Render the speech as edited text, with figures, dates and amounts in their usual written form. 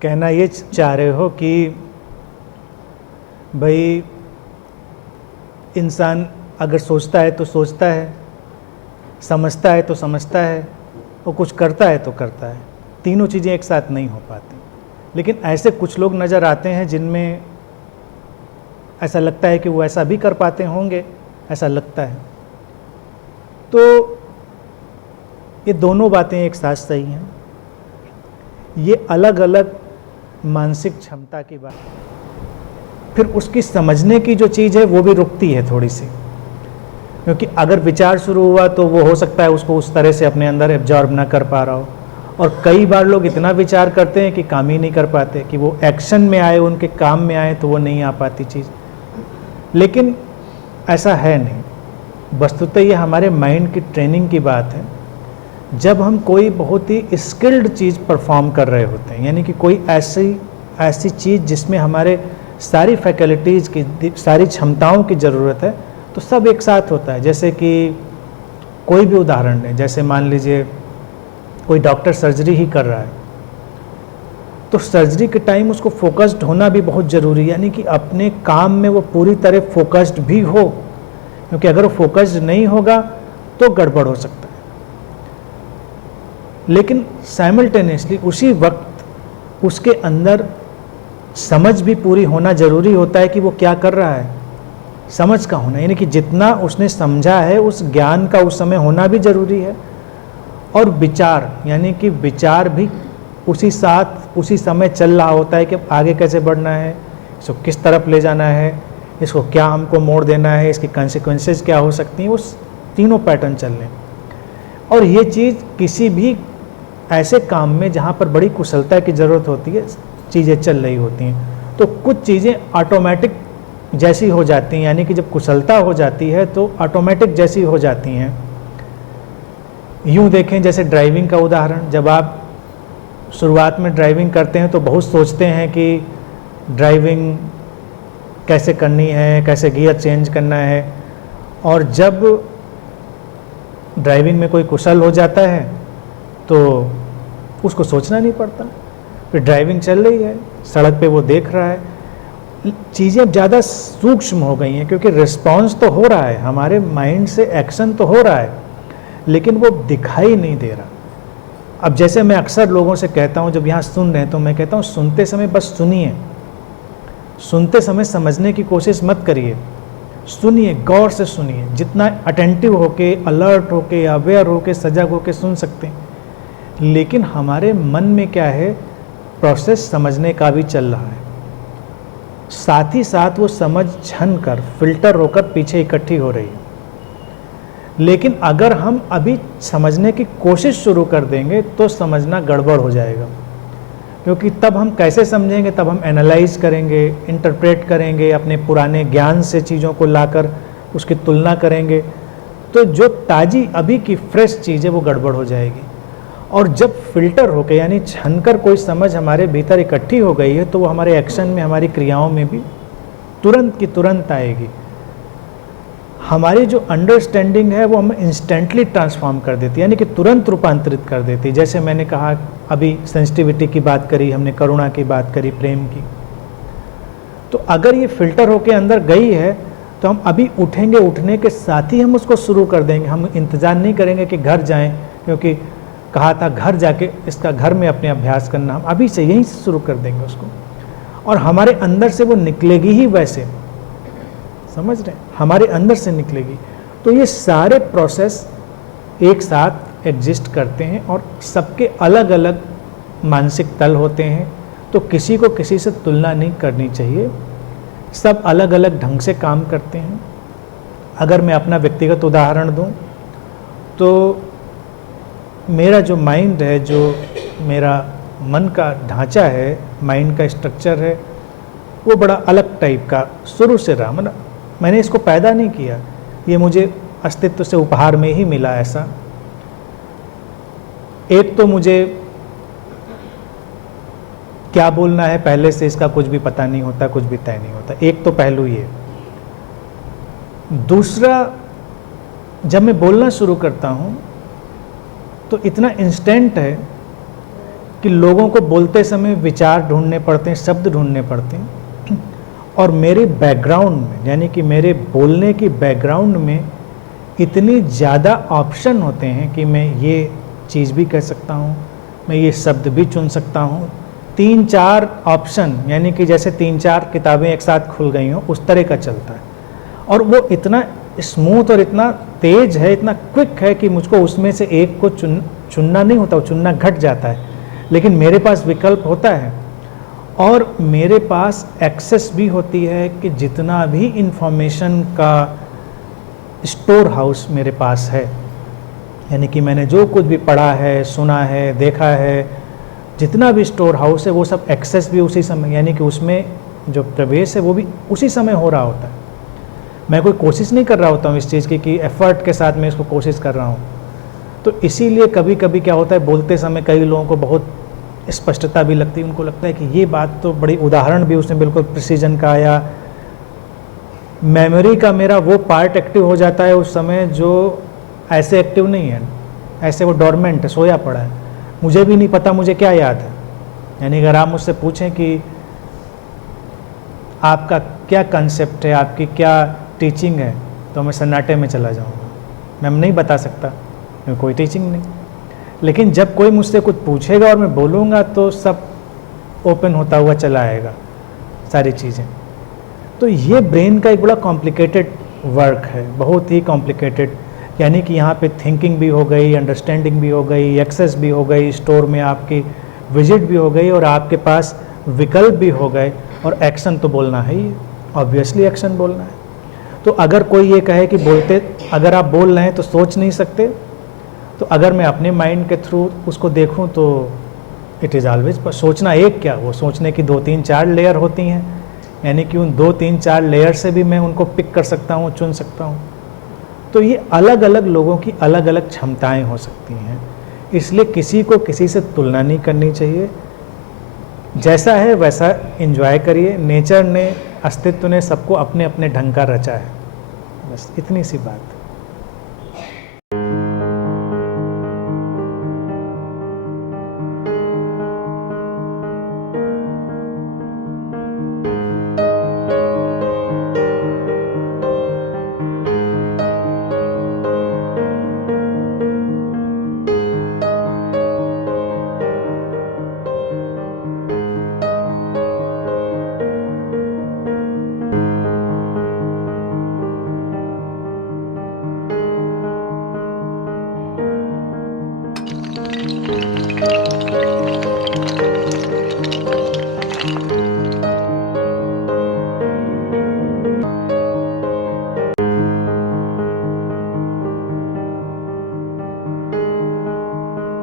कहना ये चाह रहे हो कि भाई इंसान अगर सोचता है तो सोचता है, समझता है तो समझता है, और कुछ करता है तो करता है। तीनों चीज़ें एक साथ नहीं हो पाती। लेकिन ऐसे कुछ लोग नज़र आते हैं जिनमें ऐसा लगता है कि वो ऐसा भी कर पाते होंगे, ऐसा लगता है। तो ये दोनों बातें एक साथ सही हैं। ये अलग अलग मानसिक क्षमता की बात, फिर उसकी समझने की जो चीज़ है वो भी रुकती है थोड़ी सी, क्योंकि अगर विचार शुरू हुआ तो वो हो सकता है उसको उस तरह से अपने अंदर एब्जॉर्ब ना कर पा रहा हो। और कई बार लोग इतना विचार करते हैं कि काम ही नहीं कर पाते, कि वो एक्शन में आए, उनके काम में आए तो वो नहीं आ पाती चीज़। लेकिन ऐसा है नहीं। वस्तुतः ये हमारे माइंड की ट्रेनिंग की बात है। जब हम कोई बहुत ही स्किल्ड चीज़ परफॉर्म कर रहे होते हैं, यानी कि कोई ऐसी चीज़ जिसमें हमारे सारी फैकल्टीज़ की, सारी क्षमताओं की ज़रूरत है, तो सब एक साथ होता है। जैसे कि कोई भी उदाहरण लें, जैसे मान लीजिए कोई डॉक्टर सर्जरी ही कर रहा है, तो सर्जरी के टाइम उसको फोकस्ड होना भी बहुत ज़रूरी है, यानी कि अपने काम में वो पूरी तरह फोकस्ड भी हो, क्योंकि अगर वो फोकस्ड नहीं होगा तो गड़बड़ हो सकता है। लेकिन साइमल्टेनियसली उसी वक्त उसके अंदर समझ भी पूरी होना ज़रूरी होता है कि वो क्या कर रहा है, समझ का होना, यानी कि जितना उसने समझा है उस ज्ञान का उस समय होना भी ज़रूरी है। और विचार, यानी कि विचार भी उसी समय चल रहा होता है कि आगे कैसे बढ़ना है, इसको किस तरफ ले जाना है, इसको क्या हमको मोड़ देना है, इसकी कॉन्सिक्वेंसेस क्या हो सकती हैं, उस तीनों पैटर्न चल रहे हैं। और ये चीज़ किसी भी ऐसे काम में जहाँ पर बड़ी कुशलता की ज़रूरत होती है, चीज़ें चल रही होती हैं, तो कुछ चीज़ें ऑटोमेटिक जैसी हो जाती हैं, यानी कि जब कुशलता हो जाती है तो ऑटोमेटिक जैसी हो जाती हैं। यूँ देखें जैसे ड्राइविंग का उदाहरण, जब आप शुरुआत में ड्राइविंग करते हैं तो बहुत सोचते हैं कि ड्राइविंग कैसे करनी है, कैसे गियर चेंज करना है, और जब ड्राइविंग में कोई कुशल हो जाता है तो उसको सोचना नहीं पड़ता। फिर ड्राइविंग चल रही है, सड़क पे वो देख रहा है, चीज़ें ज़्यादा सूक्ष्म हो गई हैं, क्योंकि रिस्पॉन्स तो हो रहा है, हमारे माइंड से एक्शन तो हो रहा है, लेकिन वो दिखाई नहीं दे रहा। अब जैसे मैं अक्सर लोगों से कहता हूँ, जब यहाँ सुन रहे हैं तो मैं कहता हूँ सुनते समय बस सुनिए, सुनते समय समझने की कोशिश मत करिए, सुनिए, गौर से सुनिए, जितना अटेंटिव होके, अलर्ट होके, अवेयर होके, सजग होके सुन सकते हैं। लेकिन हमारे मन में क्या है, प्रोसेस समझने का भी चल रहा है, साथ ही साथ वो समझ छन कर, फिल्टर होकर पीछे इकट्ठी हो रही है। लेकिन अगर हम अभी समझने की कोशिश शुरू कर देंगे तो समझना गड़बड़ हो जाएगा, क्योंकि तब हम कैसे समझेंगे, तब हम एनालाइज करेंगे, इंटरप्रेट करेंगे, अपने पुराने ज्ञान से चीज़ों को लाकर उसकी तुलना करेंगे, तो जो ताज़ी अभी की फ्रेश चीज़ है वो गड़बड़ हो जाएगी। और जब फिल्टर होकर, यानी छनकर कोई समझ हमारे भीतर इकट्ठी हो गई है, तो वो हमारे एक्शन में, हमारी क्रियाओं में भी तुरंत की तुरंत आएगी। हमारी जो अंडरस्टैंडिंग है वो हम इंस्टेंटली ट्रांसफॉर्म कर देती है, यानी कि तुरंत रूपांतरित कर देती है। जैसे मैंने कहा, अभी सेंसिटिविटी की बात करी हमने, करुणा की बात करी, प्रेम की, तो अगर ये फिल्टर होके अंदर गई है तो हम अभी उठेंगे, उठने के साथ ही हम उसको शुरू कर देंगे। हम इंतज़ार नहीं करेंगे कि घर जाएं, क्योंकि कहा था घर जाके इसका घर में अपने अभ्यास करना, हम अभी से यहीं से शुरू कर देंगे उसको, और हमारे अंदर से वो निकलेगी ही वैसे, समझ रहे हैं, हमारे अंदर से निकलेगी। तो ये सारे प्रोसेस एक साथ एग्जिस्ट करते हैं और सबके अलग अलग मानसिक तल होते हैं, तो किसी को किसी से तुलना नहीं करनी चाहिए, सब अलग अलग ढंग से काम करते हैं। अगर मैं अपना व्यक्तिगत उदाहरण दूं तो मेरा जो माइंड है, जो मेरा मन का ढांचा है, माइंड का स्ट्रक्चर है, वो बड़ा अलग टाइप का शुरू से रहा। मतलब मैंने इसको पैदा नहीं किया, ये मुझे अस्तित्व से उपहार में ही मिला। ऐसा एक तो मुझे क्या बोलना है पहले से इसका कुछ भी पता नहीं होता, कुछ भी तय नहीं होता, एक तो पहलू ये। दूसरा, जब मैं बोलना शुरू करता हूँ तो इतना इंस्टेंट है कि लोगों को बोलते समय विचार ढूंढने पड़ते हैं, शब्द ढूंढने पड़ते हैं, और मेरे बैकग्राउंड में, यानी कि मेरे बोलने की बैकग्राउंड में इतनी ज़्यादा ऑप्शन होते हैं कि मैं ये चीज़ भी कह सकता हूँ, मैं ये शब्द भी चुन सकता हूँ। 3-4 ऑप्शन, यानी कि जैसे 3-4 किताबें एक साथ खुल गई हों, उस तरह का चलता है। और वो इतना स्मूथ और इतना तेज है, इतना क्विक है कि मुझको उसमें से एक को चुनना नहीं होता, वो चुनना घट जाता है। लेकिन मेरे पास विकल्प होता है और मेरे पास एक्सेस भी होती है कि जितना भी इंफॉर्मेशन का स्टोर हाउस मेरे पास है, यानी कि मैंने जो कुछ भी पढ़ा है, सुना है, देखा है, जितना भी स्टोर हाउस है वो सब एक्सेस भी उसी समय, यानी कि उसमें जो प्रवेश है वो भी उसी समय हो रहा होता है। मैं कोई कोशिश नहीं कर रहा होता हूँ इस चीज़ की कि एफर्ट के साथ मैं इसको कोशिश कर रहा हूँ। तो इसीलिए कभी कभी क्या होता है, बोलते समय कई लोगों को बहुत स्पष्टता भी लगती है, उनको लगता है कि ये बात तो बड़ी, उदाहरण भी उसने बिल्कुल प्रिसीजन का, या मेमोरी का मेरा वो पार्ट एक्टिव हो जाता है उस समय जो ऐसे एक्टिव नहीं है, ऐसे वो डोरमेंट है, सोया पड़ा है, मुझे भी नहीं पता मुझे क्या याद है। यानी अगर आप मुझसे पूछें कि आपका क्या कंसेप्ट है, आपकी क्या टीचिंग है, तो मैं सन्नाटे में चला जाऊंगा, मैं नहीं बता सकता, क्योंकि कोई टीचिंग नहीं। लेकिन जब कोई मुझसे कुछ पूछेगा और मैं बोलूँगा तो सब ओपन होता हुआ चला आएगा, सारी चीज़ें। तो ये ब्रेन का एक बड़ा कॉम्प्लिकेटेड वर्क है, बहुत ही कॉम्प्लिकेटेड। यानी कि यहाँ पे थिंकिंग भी हो गई, अंडरस्टैंडिंग भी हो गई, एक्सेस भी हो गई, स्टोर में आपकी विजिट भी हो गई, और आपके पास विकल्प भी हो गए, और एक्शन तो बोलना है ही, ऑब्वियसली एक्शन बोलना है। तो अगर कोई ये कहे कि अगर आप बोल रहे हैं तो सोच नहीं सकते, तो अगर मैं अपने माइंड के थ्रू उसको देखूं तो इट इज़ ऑलवेज, पर सोचना एक क्या, वो सोचने की 2-3-4 लेयर होती हैं, यानी कि उन 2-3-4 लेयर से भी मैं उनको पिक कर सकता हूँ, चुन सकता हूँ। तो ये अलग अलग लोगों की अलग अलग क्षमताएं हो सकती हैं, इसलिए किसी को किसी से तुलना नहीं करनी चाहिए। जैसा है वैसा एंजॉय करिए, नेचर ने, अस्तित्व ने सबको अपने अपने ढंग का रचा है, बस इतनी सी बात।